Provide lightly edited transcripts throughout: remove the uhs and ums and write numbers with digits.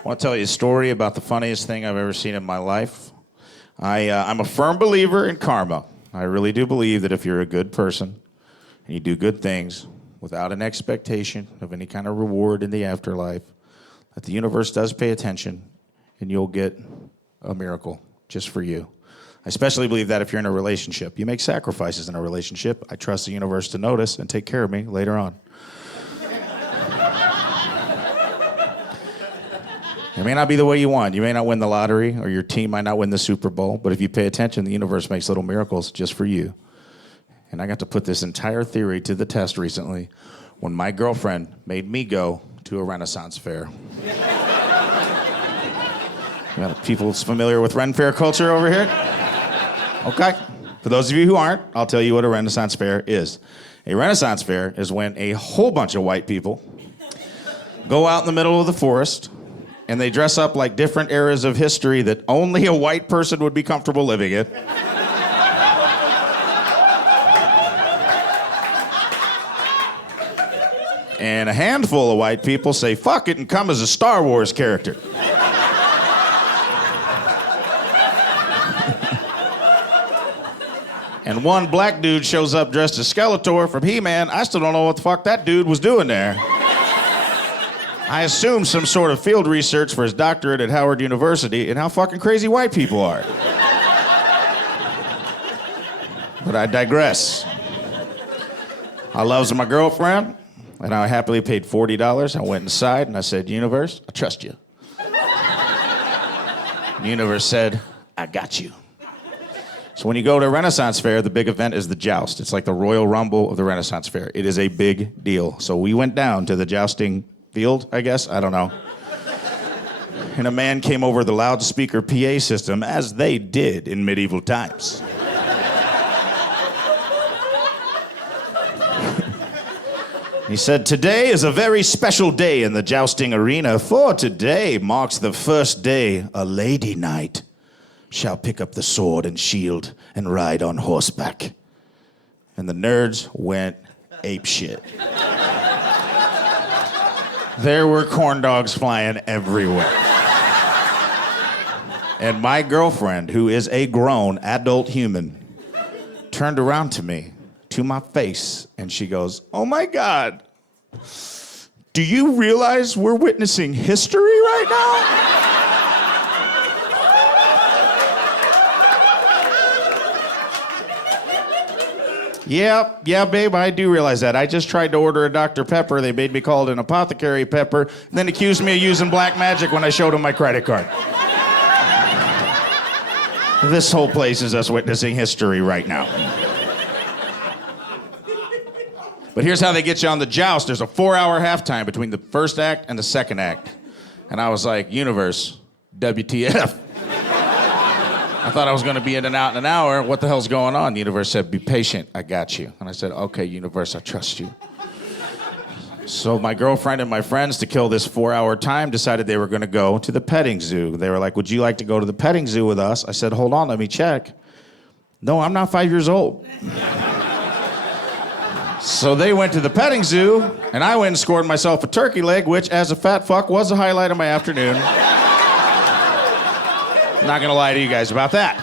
I want to tell you a story about the funniest thing I've ever seen in my life. I'm a firm believer in karma. I really do believe that if you're a good person and you do good things without an expectation of any kind of reward in the afterlife, that the universe does pay attention and you'll get a miracle just for you. I especially believe that if you're in a relationship. You make sacrifices in a relationship. I trust the universe to notice and take care of me later on. It may not be the way you want. You may not win the lottery, or your team might not win the Super Bowl, but if you pay attention, the universe makes little miracles just for you. And I got to put this entire theory to the test recently when my girlfriend made me go to a Renaissance fair. People familiar with Ren Fair culture over here? Okay. For those of you who aren't, I'll tell you what a Renaissance fair is. A Renaissance fair is when a whole bunch of white people go out in the middle of the forest and they dress up like different eras of history that only a white person would be comfortable living in. And a handful of white people say, fuck it, and come as a Star Wars character. And one black dude shows up dressed as Skeletor from He-Man. I still don't know what the fuck that dude was doing there. I assume some sort of field research for his doctorate at Howard University and how fucking crazy white people are. But I digress. I loves my girlfriend, and I happily paid $40. I went inside and I said, universe, I trust you. The universe said, I got you. So when you go to a Renaissance fair, the big event is the joust. It's like the Royal Rumble of the Renaissance fair. It is a big deal. So we went down to the jousting field, I guess, I don't know. And a man came over the loudspeaker PA system, as they did in medieval times. He said, today is a very special day in the jousting arena, for today marks the first day a lady knight shall pick up the sword and shield and ride on horseback. And the nerds went apeshit. There were corn dogs flying everywhere. And my girlfriend, who is a grown adult human, turned around to me, to my face, and she goes, oh my God, do you realize we're witnessing history right now? Yeah, babe, I do realize that. I just tried to order a Dr. Pepper. They made me call it an apothecary pepper, then accused me of using black magic when I showed them my credit card. This whole place is us witnessing history right now. But here's how they get you on the joust. There's a 4-hour halftime between the first act and the second act. And I was like, universe, WTF. I thought I was going to be in and out in an hour. What the hell's going on? The universe said, be patient. I got you. And I said, okay, universe, I trust you. So my girlfriend and my friends, to kill this 4-hour time, decided they were going to go to the petting zoo. They were like, would you like to go to the petting zoo with us? I said, hold on, let me check. No, I'm not 5 years old. So they went to the petting zoo, and I went and scored myself a turkey leg, which, as a fat fuck, was the highlight of my afternoon. I'm not gonna lie to you guys about that.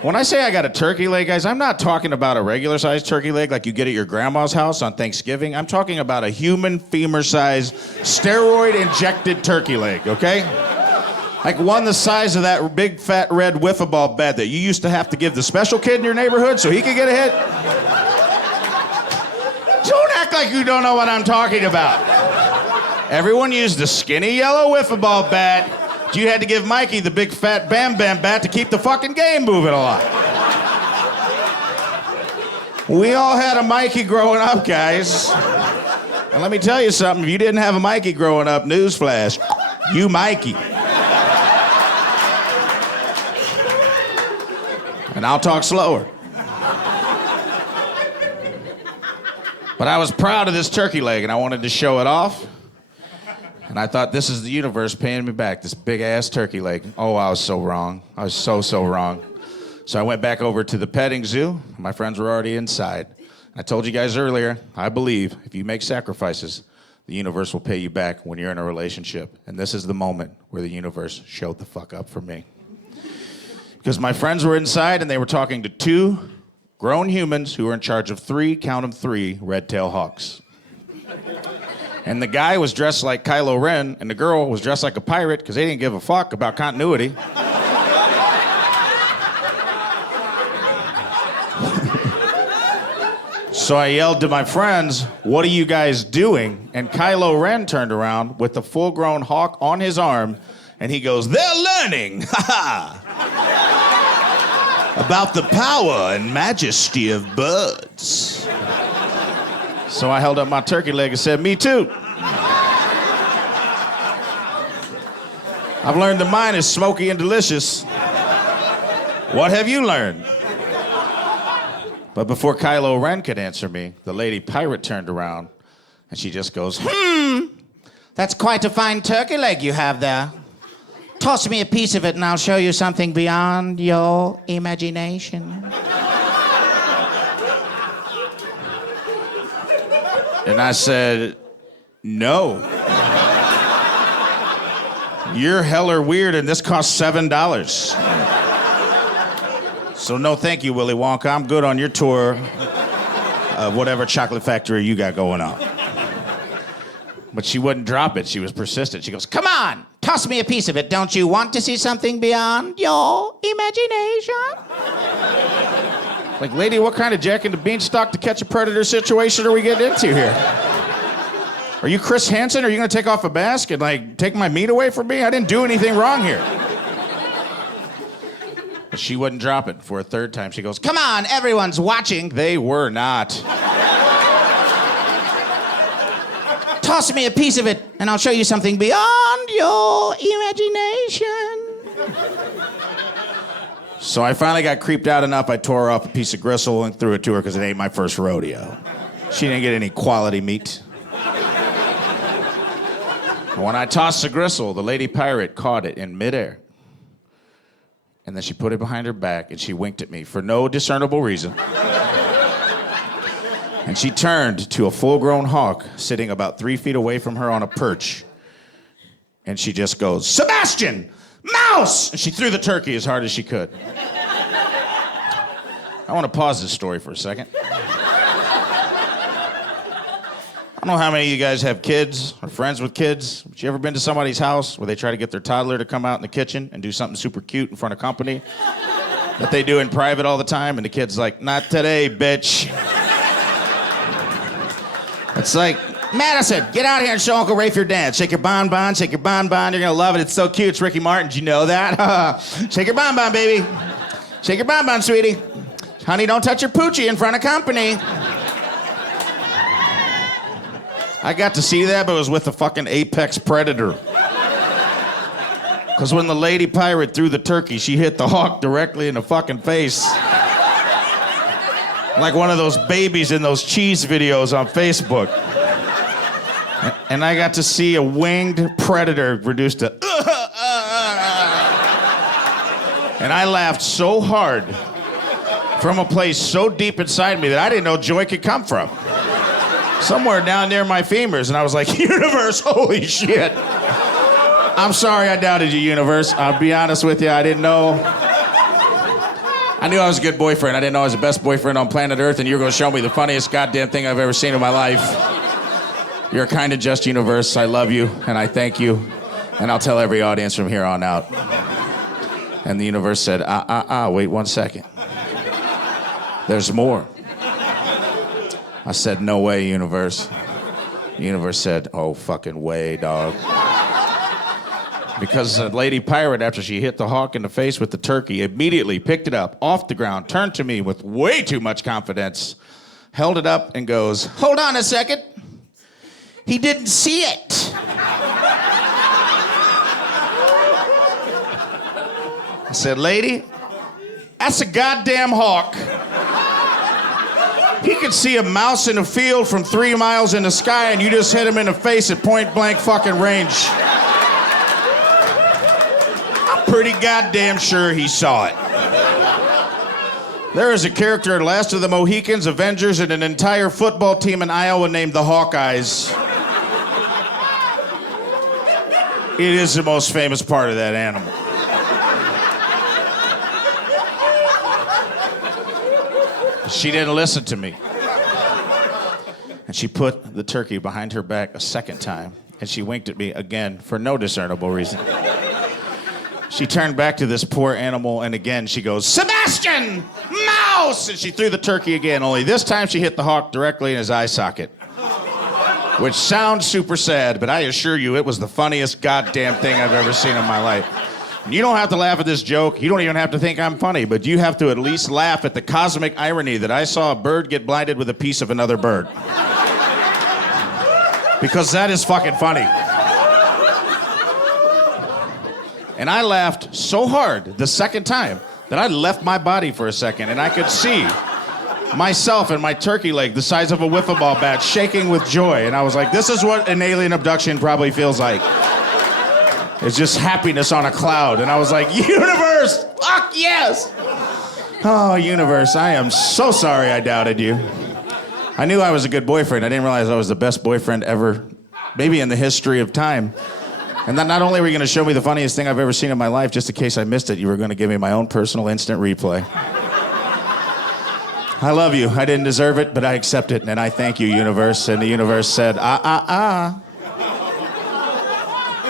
When I say I got a turkey leg, guys, I'm not talking about a regular-sized turkey leg like you get at your grandma's house on Thanksgiving. I'm talking about a human femur-sized, steroid-injected turkey leg, okay? Like one the size of that big, fat, red wiffle ball bed that you used to have to give the special kid in your neighborhood so he could get a hit. Don't act like you don't know what I'm talking about. Everyone used the skinny yellow wiffle ball bat. You had to give Mikey the big fat Bam Bam bat to keep the fucking game moving along. We all had a Mikey growing up, guys. And let me tell you something, if you didn't have a Mikey growing up, newsflash, you Mikey. And I'll talk slower. But I was proud of this turkey leg and I wanted to show it off. And I thought, this is the universe paying me back, this big-ass turkey leg. Oh, I was so wrong. I was so wrong. So I went back over to the petting zoo. My friends were already inside. I told you guys earlier, I believe if you make sacrifices, the universe will pay you back when you're in a relationship. And this is the moment where the universe showed the fuck up for me. Because my friends were inside and they were talking to two grown humans who were in charge of count 'em three, red-tailed hawks. And the guy was dressed like Kylo Ren, and the girl was dressed like a pirate because they didn't give a fuck about continuity. So I yelled to my friends, "What are you guys doing?" And Kylo Ren turned around with the full-grown hawk on his arm, and he goes, "They're learning, about the power and majesty of birds." So I held up my turkey leg and said, "Me too." I've learned that mine is smoky and delicious. What have you learned? But before Kylo Ren could answer me, the lady pirate turned around and she just goes, "That's quite a fine turkey leg you have there. Toss me a piece of it and I'll show you something beyond your imagination." And I said, "No. You're heller weird and this costs $7. So no thank you, Willy Wonka. I'm good on your tour of whatever chocolate factory you got going on." But she wouldn't drop it. She was persistent. She goes, "Come on, toss me a piece of it. Don't you want to see something beyond your imagination?" Like, lady, what kind of Jack and the Beanstalk to catch a predator situation are we getting into here? Are you Chris Hansen? Are you gonna take off a mask and like take my meat away from me? I didn't do anything wrong here. But she wouldn't drop it. For a third time, she goes, "Come on, everyone's watching." They were not. "Toss me a piece of it and I'll show you something beyond your imagination." So I finally got creeped out enough, I tore off a piece of gristle and threw it to her because it ain't my first rodeo. She didn't get any quality meat. When I tossed the gristle, the lady pirate caught it in midair. And then she put it behind her back and she winked at me for no discernible reason. And she turned to a full-grown hawk sitting about 3 feet away from her on a perch. And she just goes, "Sebastian! Mouse!" And she threw the turkey as hard as she could. I want to pause this story for a second. I don't know how many of you guys have kids or friends with kids, but you ever been to somebody's house where they try to get their toddler to come out in the kitchen and do something super cute in front of company that they do in private all the time, and the kid's like, "Not today, bitch." It's like, "Madison, get out here and show Uncle Rafe your dance. Shake your bonbon, shake your bonbon. You're gonna love it. It's so cute. It's Ricky Martin. Did you know that? Shake your bonbon, baby. Shake your bonbon, sweetie. Honey, don't touch your poochie in front of company." I got to see that, but it was with the fucking apex predator. Because when the lady pirate threw the turkey, she hit the hawk directly in the fucking face. Like one of those babies in those cheese videos on Facebook. And I got to see a winged predator reduced to... And I laughed so hard from a place so deep inside me that I didn't know joy could come from. Somewhere down near my femurs, and I was like, "Universe, holy shit. I'm sorry I doubted you, universe. I'll be honest with you, I didn't know. I knew I was a good boyfriend. I didn't know I was the best boyfriend on planet Earth, and you were going to show me the funniest goddamn thing I've ever seen in my life. You're a kind and just universe. I love you, and I thank you, and I'll tell every audience from here on out." And the universe said, wait 1 second. There's more. I said, "No way, universe." The universe said, "Oh, fucking way, dog." Because the lady pirate, after she hit the hawk in the face with the turkey, immediately picked it up off the ground, turned to me with way too much confidence, held it up and goes, "Hold on a second. He didn't see it." I said, "Lady, that's a goddamn hawk. He could see a mouse in a field from 3 miles in the sky, and you just hit him in the face at point blank fucking range. I'm pretty goddamn sure he saw it. There is a character in Last of the Mohicans, Avengers, and an entire football team in Iowa named the Hawkeyes. It is the most famous part of that animal. She didn't listen to me. And she put the turkey behind her back a second time, and she winked at me again for no discernible reason. She turned back to this poor animal, and again she goes, "Sebastian! Mouse!" And she threw the turkey again, only this time she hit the hawk directly in his eye socket. Which sounds super sad, but I assure you it was the funniest goddamn thing I've ever seen in my life. You don't have to laugh at this joke. You don't even have to think I'm funny, but you have to at least laugh at the cosmic irony that I saw a bird get blinded with a piece of another bird. Because that is fucking funny. And I laughed so hard the second time that I left my body for a second, and I could see myself and my turkey leg the size of a wiffle ball bat shaking with joy. And I was like, this is what an alien abduction probably feels like. It's just happiness on a cloud. And I was like, universe, fuck yes. Oh, universe, I am so sorry I doubted you. I knew I was a good boyfriend. I didn't realize I was the best boyfriend ever, maybe in the history of time. And then not only were you going to show me the funniest thing I've ever seen in my life, just in case I missed it, you were going to give me my own personal instant replay. I love you. I didn't deserve it, but I accept it, and I thank you, universe. And the universe said,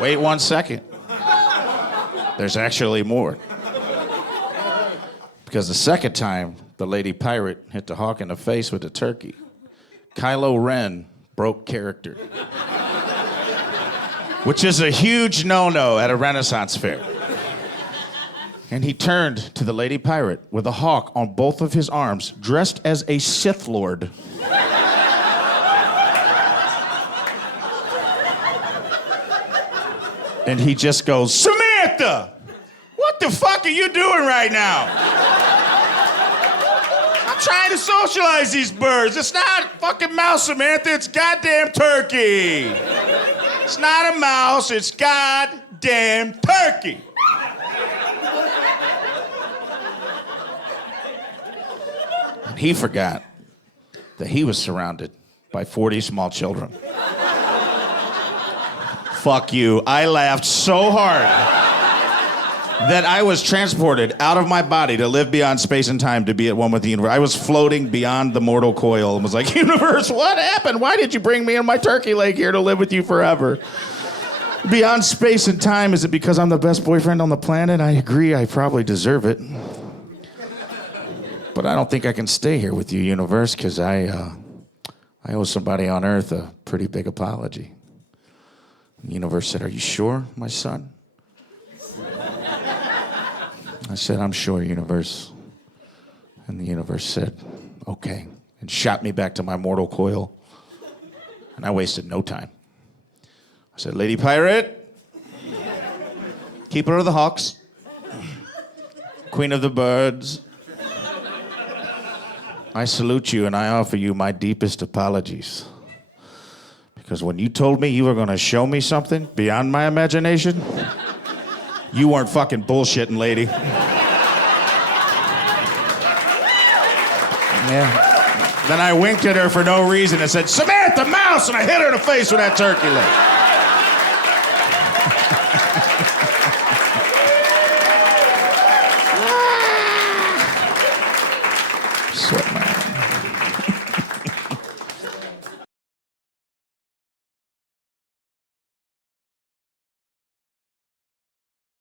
Wait 1 second. There's actually more. Because the second time the lady pirate hit the hawk in the face with the turkey, Kylo Ren broke character. Which is a huge no-no at a Renaissance fair. And he turned to the lady pirate with a hawk on both of his arms, dressed as a Sith Lord. And he just goes, "Samantha, what the fuck are you doing right now? I'm trying to socialize these birds. It's not fucking mouse, Samantha, it's goddamn turkey. It's not a mouse, it's goddamn turkey." And he forgot that he was surrounded by 40 small children. Fuck you. I laughed so hard that I was transported out of my body to live beyond space and time to be at one with the universe. I was floating beyond the mortal coil and was like, universe, what happened? Why did you bring me and my turkey leg here to live with you forever? Beyond space and time, is it because I'm the best boyfriend on the planet? I agree, I probably deserve it. But I don't think I can stay here with you, universe, because I owe somebody on Earth a pretty big apology. The universe said, "Are you sure, my son?" I said, "I'm sure, universe." And the universe said, "Okay," and shot me back to my mortal coil. And I wasted no time. I said, "Lady Pirate, keeper of the hawks, queen of the birds, I salute you and I offer you my deepest apologies. Because when you told me you were going to show me something beyond my imagination, you weren't fucking bullshitting, lady." Yeah. Then I winked at her for no reason and said, "Samantha, mouse," and I hit her in the face with that turkey leg.